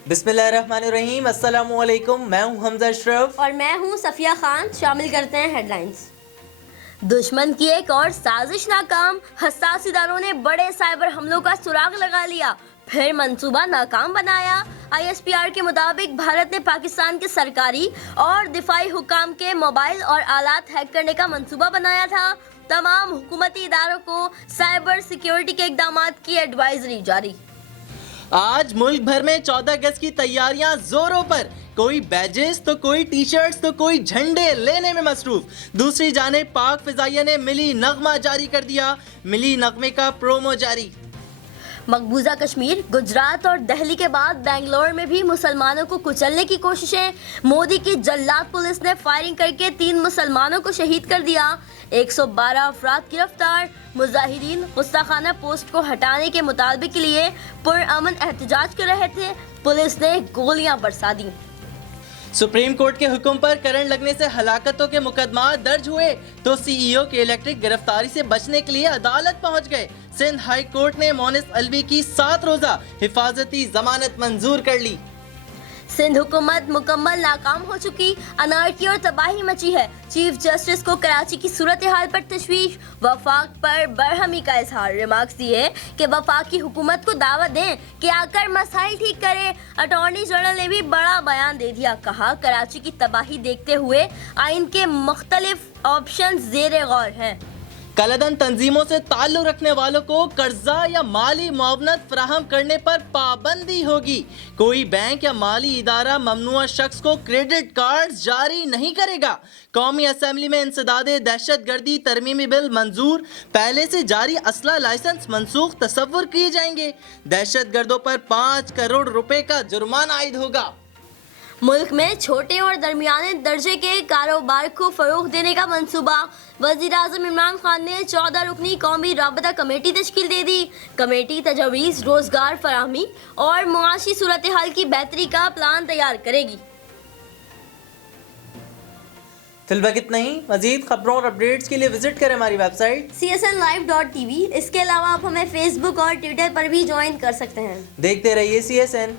बिस्मिल्लाहिर्रहमानिर्रहीम, अस्सलाम वालेकुम। मैं हूं हमजा अशरफ और मैं हूं सफिया खान। शामिल करते हैं हेडलाइंस। दुश्मन की एक और साजिश नाकाम, हसास इदारों ने बड़े साइबर हमलों का सुराग लगा लिया, फिर मंसूबा नाकाम बनाया। ISPR के मुताबिक भारत ने पाकिस्तान के सरकारी और दिफाई हुकाम के मोबाइल और आलात हैक करने का मंसूबा बनाया था। तमाम हुकूमती इदारों को साइबर सिक्योरिटी के इक़दामात की एडवाइजरी जारी। आज मुल्क भर में 14 अगस्त की तैयारियां जोरों पर। कोई बैजेस तो कोई टी शर्ट्स तो कोई झंडे लेने में मसरूफ। दूसरी जानिब पाक फिजाइया ने मिली नगमा जारी कर दिया। मिली नगमे का प्रोमो जारी। मकबूजा कश्मीर, गुजरात और दिल्ली के बाद बेंगलोर में भी मुसलमानों को कुचलने की कोशिशें। मोदी की जल्लाद पुलिस ने फायरिंग करके 3 मुसलमानों को शहीद कर दिया। 112 अफराद गिरफ्तार। मुजाहिरीन गुस्ताखाना पोस्ट को हटाने के मुतालबे के लिए पुरअमन एहतजाज कर रहे थे, पुलिस ने गोलियां बरसा दी। सुप्रीम कोर्ट के हुक्म पर करंट लगने से हलाकतों के मुकदमा दर्ज हुए तो CEO के इलेक्ट्रिक गिरफ्तारी से बचने के लिए अदालत पहुंच गए। सिंध हाई कोर्ट ने मोनिस अलवी की 7 रोजा हिफाजती जमानत मंजूर कर ली। सिंध हुकूमत मुकम्मल नाकाम हो चुकी, अनारकी और तबाही मची है। चीफ जस्टिस को कराची की सूरत हाल पर तशवीश, वफाक पर बरहमी का इजहार। रिमार्क्स दिए कि वफाकी हुकूमत को दावत दें कि आकर मसाइल ठीक करे। अटॉर्नी जनरल ने भी बड़ा बयान दे दिया, कहा कराची की तबाही देखते हुए आइन के मुख्तलिफ ऑप्शन ज़ेरे गौर हैं। कलदन तंजीमों से ताल्लुक रखने वालों को कर्जा या माली मुआवनत फराहम करने पर पाबंदी होगी। कोई बैंक या माली इदारा ममनुआ शख्स को क्रेडिट कार्ड जारी नहीं करेगा। कौमी असम्बली में इंसदादे दहशत गर्दी तरमीमी बिल मंजूर। पहले से जारी असला लाइसेंस मनसूख तस्वुर किए जाएंगे। दहशत गर्दों पर 5 करोड़ रुपए का जुर्माना आयद होगा। मुल्क में छोटे और दरमियाने दर्जे के कारोबार को फरोग देने का मंसूबा। वज़ीर-ए-आज़म इमरान खान ने 14 रुकनी कौमी राबता कमेटी तश्कील दे दी। कमेटी तजवीज़, रोजगार फराहमी और मुआशी सूरत हाल की बेहतरी का प्लान तैयार करेगी। फिलहाल इतना ही। मजीद खबरों और अपडेट्स के लिए विजिट करें हमारी वेबसाइट csnlive.tv। इसके अलावा आप हमें फेसबुक और ट्विटर पर भी ज्वाइन कर सकते हैं। देखते रहिए CSN।